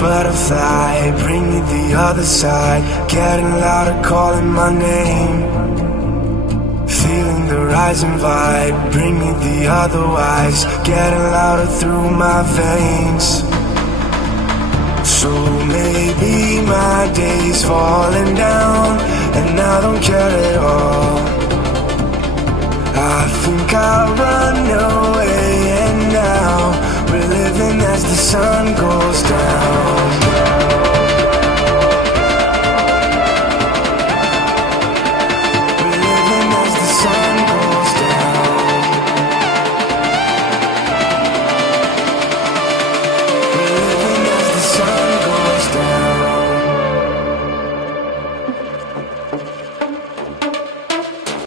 butterfly, bring me the other side. Getting louder, calling my name. Feeling the rising vibe, bring me the otherwise. Getting louder through my veins. So maybe my day's falling down, and I don't care at all. I think I'll run away, and now we're living as the sun goes down.